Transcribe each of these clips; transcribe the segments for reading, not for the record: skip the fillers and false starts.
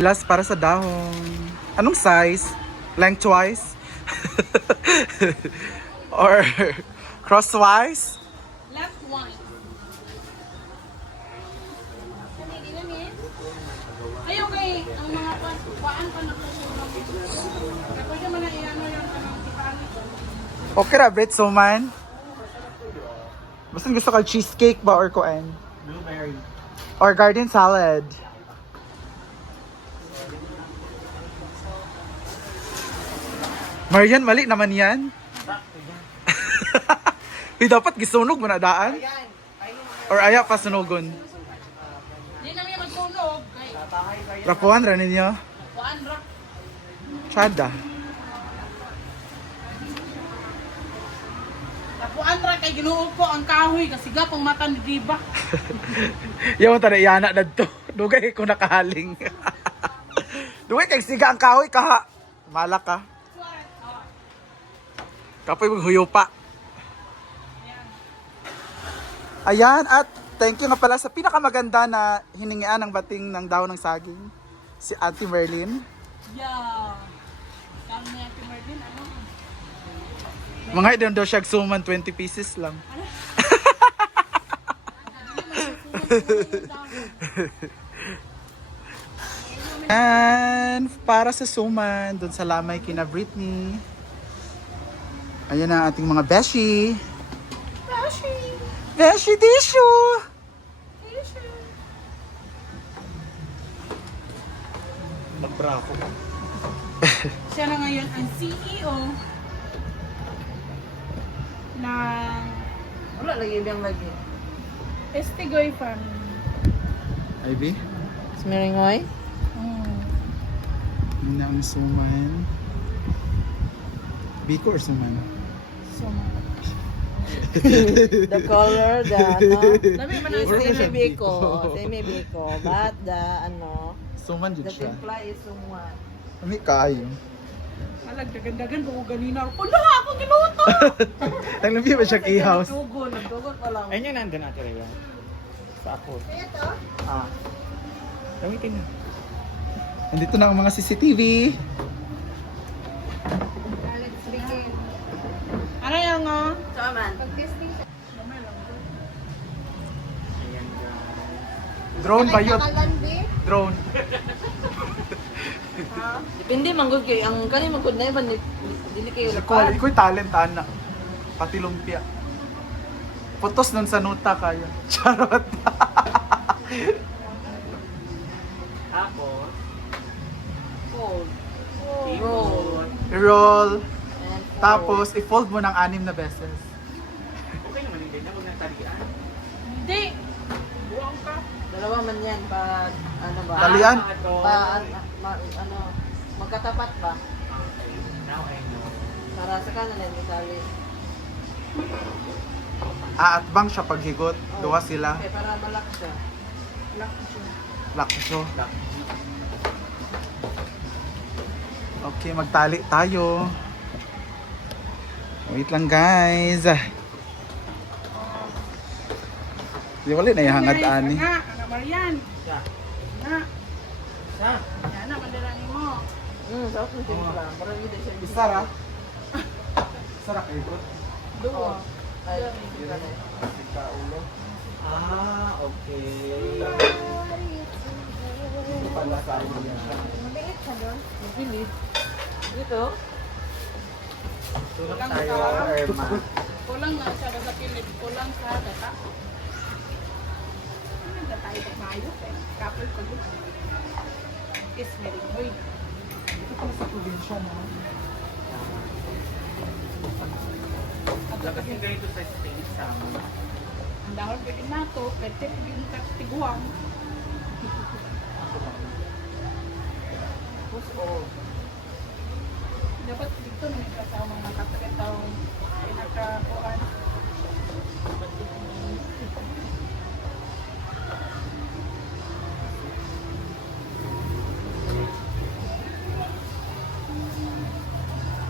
Last para sa dahon. Anong size? Lengthwise? Or crosswise? Left one. Ayaw kay ang mga paan pa nagsusunog. Kapag naman na iano yung ipani ko. Okay ra, bet so man. Basta gusto ka cheesecake ba or kuan? Blueberry. Or garden salad? Marian, mali naman yan. Di dapat gisunog mo na daan? Or aya pa sunugon? Hindi namin magsunog. Kay Rapuan ra ninyo? paan ra. Chada. Tapuan ra kay ginuo ko ang kahoy kasi gapang mata ni Diba. Yaw ta na iyana dadto. Dugay ko nakahaling. Dugay kay siga ang kahoy kaha. Malak ka. Kapoy maghuyo pa. Ayan, at thank you nga pala sa pinakamaganda na hiningian ng bating ng dahon ng saging, si Auntie Merlin. Yeah. Kami ni Ate Marvin, ano? Mga idon daw siya suman 20 pieces lang. And para sa suman, doon sa lamay kina Britney. Ayan ang ating mga beshi. Rashi! Beshi tissue! Nagbrako. Siya na ngayon ang CEO ng Wala lagi biyang lagi. Estigoy Farm. Ivy? Smiringoy? Yun na ang suman. Biko or suman? So, The color, the ano. Dami man ang Semi-biko. But the ano, Suman the din siya. timpla is somewhat. Ano kayo? alag dagan-dagan ko ganina. Wala ako ginuto. Naglampi ba siya key-house? Nagtugon pa lang. Ayun yung nandun natin rin. Sa ako. Ito? Ah. Gamitin na. Nandito na ang mga CCTV. Alex Ricky. Ano yung Saan man? pag-testing? Ayan guys. Drone ba yun? Drone. Depende manggod kay ang kani manggod na iban dili kayo Iko'y lapat. talent ana. Pati lumpia. Putos nun sa nuta kaya. Charot. Tapos, Cold. roll. I-roll. And Tapos, i-fold mo ng 6 na beses. Okay naman hindi na. Huwag nagtalian. Hindi. Buwang ka. dalawa man yan pag ano ba? Talian? Ano magkatapat ba? Okay. Now I know. Para sa kanan yan itali. Atbang siya paghigot. Duwa sila. Okay, para malak siya. Lakso. Okay, magtali tayo. Wait lang guys. Di wala na yung hangad ani. Ana, Ana Marian. Siya. Ana. Siya. Yan na, mandarangin mo. Tapos yung timpla. Para hindi siya. Isara. Isara kayo bro. Duwa. Ay, ulo. Ah, okay. Pala sa akin yan. Bilis. Dito. Tulog Kulang tayo, ka. Irma. Kulang nga siya sa kilid. Kulang sa data. Ano na tayo sa mayo? Kapal ko dito. Kiss me rin. Hoy. Ito pala sa probinsya na. Dapat yung ganito sa stage sama. Ang dahon pwede na to. Pwede yung tiguang. Dapat dito na kasama mga kapitang pinakakuhan.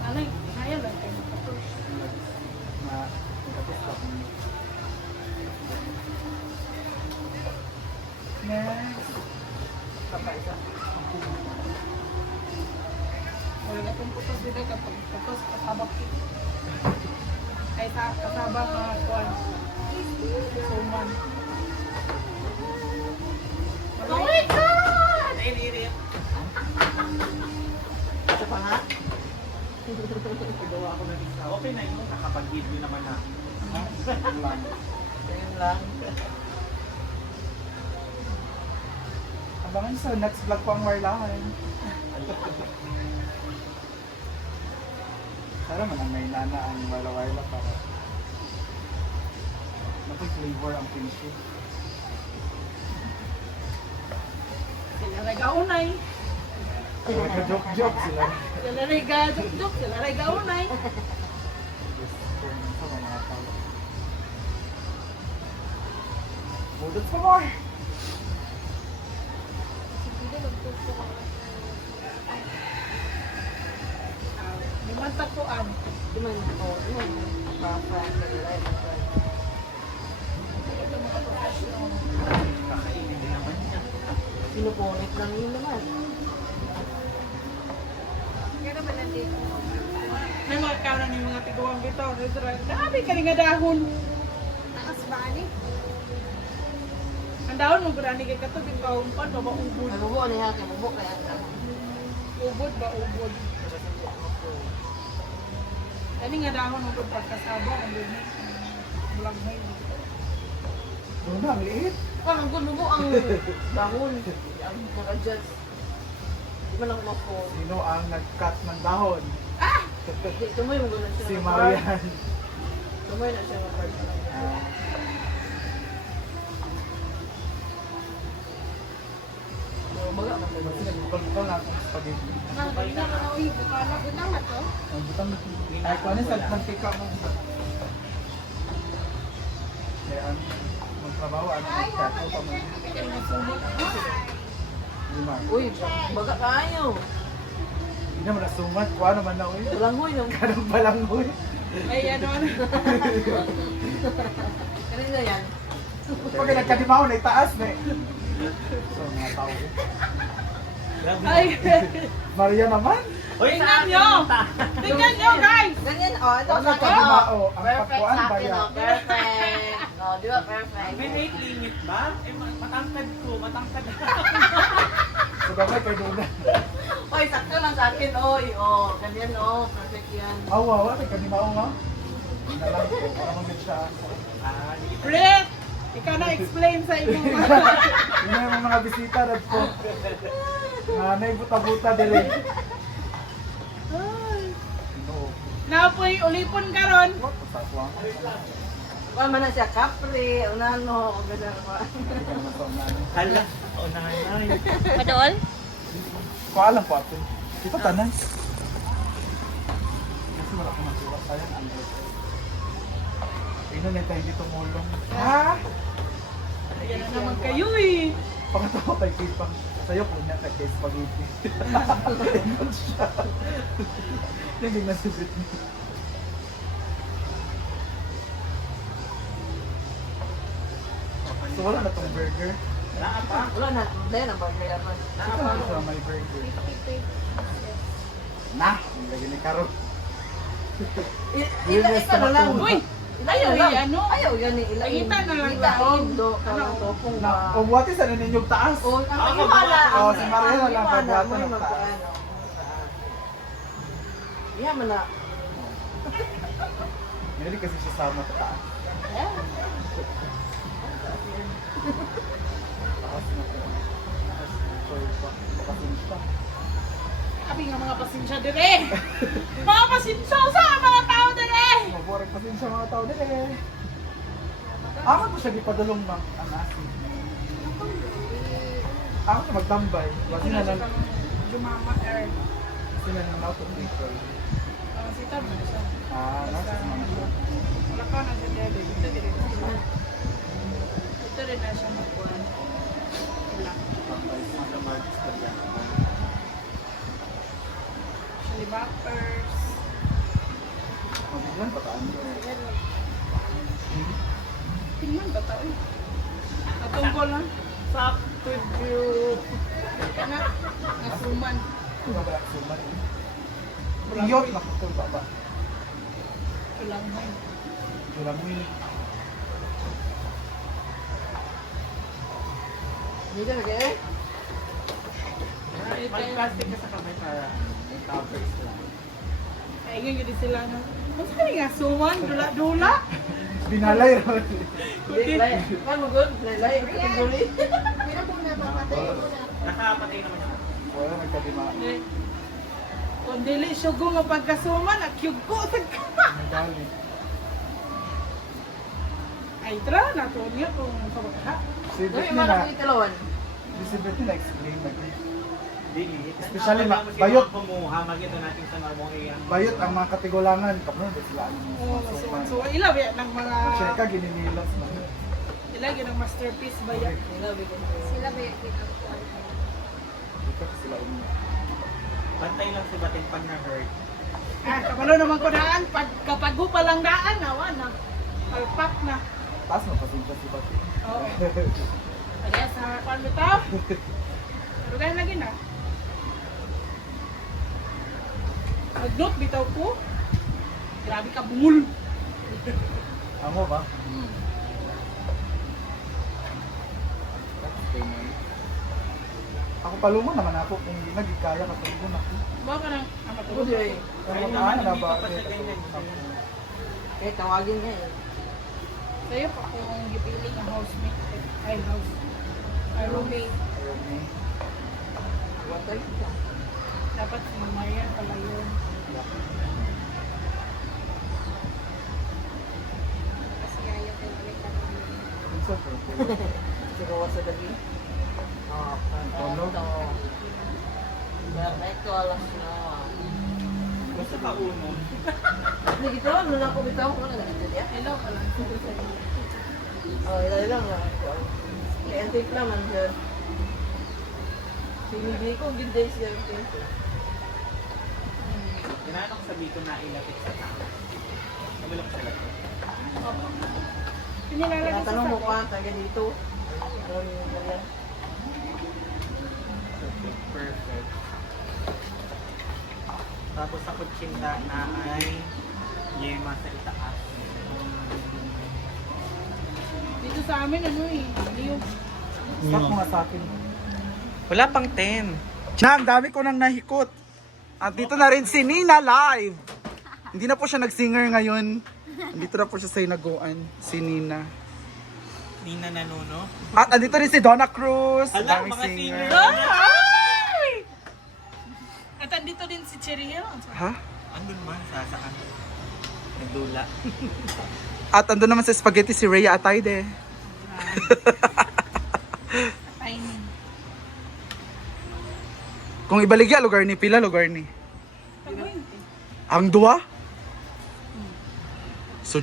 Nalay, kaya lang kayo makapos. Next. kapag tapos kasabak ay kasabak mga kuwan. Suman. Oh my God! Ay, lirit. Ito pa nga. Nagawa ako ng isa. Okay na yun. Nakapag-video naman na. Ganyan lang. Abangan sa next vlog ko ang Marlahan. Sana man ang may nana ang wala-wala para flavor ang kinship. Sila ray gaunay. Joke sila. Sila ray gaduk-duk. Sila ray gaunay. Sa mga tao. Budot pa more. Liman takuan. Iman. Oh, iman. Papa. Kalilay. Kakainin din naman niya. Pinupunit lang yun naman. May mga kanan yung mga tiguang bitaw. Grabe ka nga dahon. Taas ba ni? Ang dahon mo gurani kay katubig kaumpan ba ubod. Ano po, ano yan? Mabubo kaya ang Ubod ba ubod. Kani nga dahon mo gud pagkasaba ang dumi. Bulang may. Doon na, ang liit. ang gulo mo ang dahon. Ang nag-adjust. Di man lang ma-phone. Sino ang nag-cut ng dahon? Tumoy mo gulo siya. Si Marian. Tumoy na siya ma-part na lang. Baga man siya. Kasi nagbukal-bukal na akong spaghetti. Nang kanina ka na uy, bukala ko naman to. Ang butang ay ko ano sa mantika mo sa. Kaya ang magtrabaho ano nag-cut ko pa mo. Lima. Uy, baga kayo. Hindi naman nasumat. Kuha naman na uy. Balangoy nung. Kanang balangoy. Ay ano. Kanina yan. Pag nagkadimaw na itaas na eh. So mga tao. Ay. Maria naman. Uy, Tingnan nyo. Tingnan nyo guys. Ganyan, oh, ito Wala sa akin, kadimao. oh. Ang Perfect pagkuhan sa ba akin, yan? oh. Perfect. Oh, di ba perfect? may weight limit ba? Eh, matangkad ko. Matangkad. So gamay kay Duna. Oy, sakto lang sa akin, oy. Oh, ganyan, oh. Perfect yan. Awa, wala nagkadimaw nga. Hindi na lang ko. Para mag siya. Ah, di ba? Brett. Ikaw na explain sa inyong mga. Yun yung mga bisita na po. Nanay buta-buta dili. Napoy ulipon karon. Pasakwa. Kuha man na siya, kapre, unahan mo, o ganyan pa. Hala. O, nanay. Padol? Kuha lang po ato. Ito tanan. Kasi wala ko masulat. Sayang ang tingnan na tayo dito mulong. Ha? Ayan na naman kayo eh. Pangatawa kay Kipang. Sa'yo po niya kay spaghetti. Tingnan siya. Tingnan na si Britney. So wala na tong burger. Naa pa. Wala na, dahil ang burger naman. Ito na sa may burger. Na! Ang lagi ni Karo. Ita na lang. Uy! Ayaw lang. ano? Ayaw yan eh. Ilain. Ita na lang Ilain taon. do. Kanang topong Na, ba. o buwati sa naninyong taas. O, ang iwala. Oh, si Maria na lang Iwala pagbuhatan mo ng yung taas. magpaano. Iya man na. Hindi kasi siya sama sa taas. Taas na po. Sorry pa. Makasin pa. Sabi nga mga pasensya dire. Mga pasensya sa mga tao dire. Maburing pa din sa mga tao din eh. Ako ko siya gipadulong ng anasi. Ako na magtambay. Kasi na lang, Jumama Air. sila nang out of control. Sita mo siya. Nasa mga siya. Wala ka na sa dede. Ito dire. Ito rin na siya magkuhan. Wala. Tambay sa mga marks na dyan. Shalibappers. Mabigyan pataan ko. Tingnan ba tao eh? Natungkol lang. Sakto view. Anak. Nasuman. Ito ba suman? Iyot na ko baba. Tulang mo. Tulang mo. Dito na kaya? Mag-plastic ka sa kamay para may covers lang. Ay, ngayon sila na. Mas ka nga suman, dula-dula. Binalay ron. Lay. Ano good? Lay. Kategory. Pero kung napapatay mo na. Nakapatay naman siya. Wala nagkadima. Kung dili sugo nga pagkasuman, akyug ko sa kama. Nagdali. Ay, tra, natuon nga kung kabaka. Si Uy, Betty malaki na, yung talawan. si Betty na explain na. Dili. Especially Bayot. bayot. Kumuha, magito natin sa marmong iyan. Bayot ang mga katigulangan. Kapag na sila ano. So, ilaw yan ng mga... Check ka, gininilas na. Ilagay ng masterpiece ba yan? Sila ba yung pinagkuhan? Ika sila umiyak. Bantay lang si Batin pag na-hurt. Ah, kapalo naman ko daan. Kapag ho pa lang daan, nawa na. Palpak na. Taas mo pasensya si Betty. Oo. Kaya sa harapan mo tao. Pero kaya lagi na. Mag-note bitaw ko. Grabe ka bungul. Amo ba? Ako paluma naman ako kung hindi nagkaya katulog ko na. Baka nang ama to. Good eh. Kahit Ano naman, na hindi ba? pa pa siya ganyan. Eh, tawagin nga eh. Sa'yo pa kung gipiling ang housemate. Ay, house. Ay, roommate. Watay ka. Dapat si Marian pala yun. Kasi ayaw kayo ulit tanong. Sigawa sa lagi. Ano? Ito, alas na. Basta pa uno. Hindi gito, ano na ako bitaw ko na ganito niya. Hello pala. Oh, ilay lang na. Kaya antik naman siya. Sinigay ko, good days yan. Tinatanong sa dito na ilapit sa tao. Nabilok sa lahat. Pinilalagay sa Tinatanong mo sabi. pa, taga dito. Ano yung ganyan? Perfect. Tapos sa kutsinta na ay yema sa itaas. Dito sa amin, ano eh. Yung Stop mo nga sa akin. Wala pang 10. Ang dami ko nang nahikot. At dito na rin si Nina live. Hindi na po siya nag-singer ngayon. Andito na po siya sa hinaguan. Si Nina. Nina Nanuno. At andito rin si Donna Cruz. Hala, Daming mga singer. ay! At andito din si Cherry Hill. Ha? Andun man sa saan? Nagdula. At andun naman sa spaghetti si Rhea Atayde. Tiny. Kung ibaligya, lugar ni Pila, lugar ni. Pag-20. Ang duwa? So,